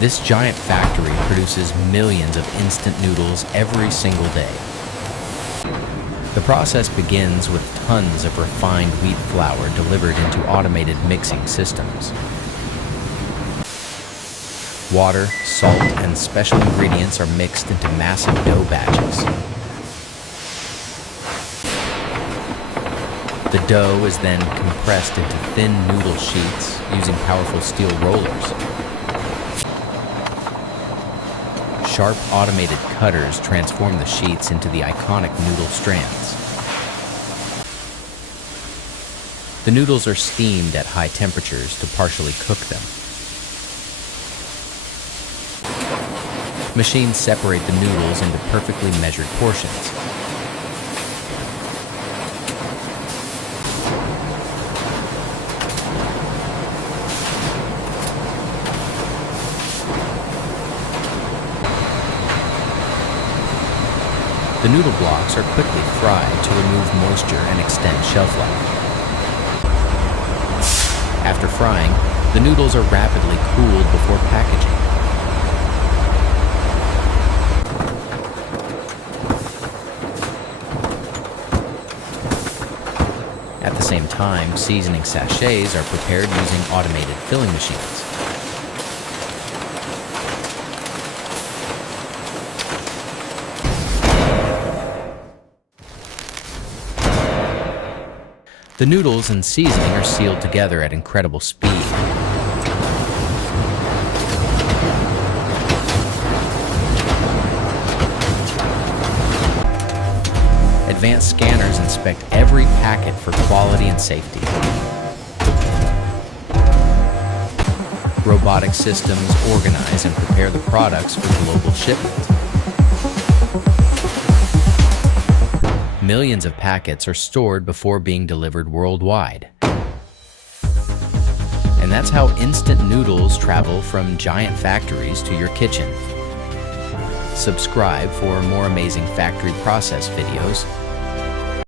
This giant factory produces millions of instant noodles every single day. The process begins with tons of refined wheat flour delivered into automated mixing systems. Water, salt, and special ingredients are mixed into massive dough batches. The dough is then compressed into thin noodle sheets using powerful steel rollers. Sharp automated cutters transform the sheets into the iconic noodle strands. The noodles are steamed at high temperatures to partially cook them. Machines separate the noodles into perfectly measured portions. The noodle blocks are quickly fried to remove moisture and extend shelf life. After frying, the noodles are rapidly cooled before packaging. At the same time, seasoning sachets are prepared using automated filling machines. The noodles and seasoning are sealed together at incredible speed. Advanced scanners inspect every packet for quality and safety. Robotic systems organize and prepare the products for global shipment. Millions of packets are stored before being delivered worldwide. And that's how instant noodles travel from giant factories to your kitchen. Subscribe for more amazing factory process videos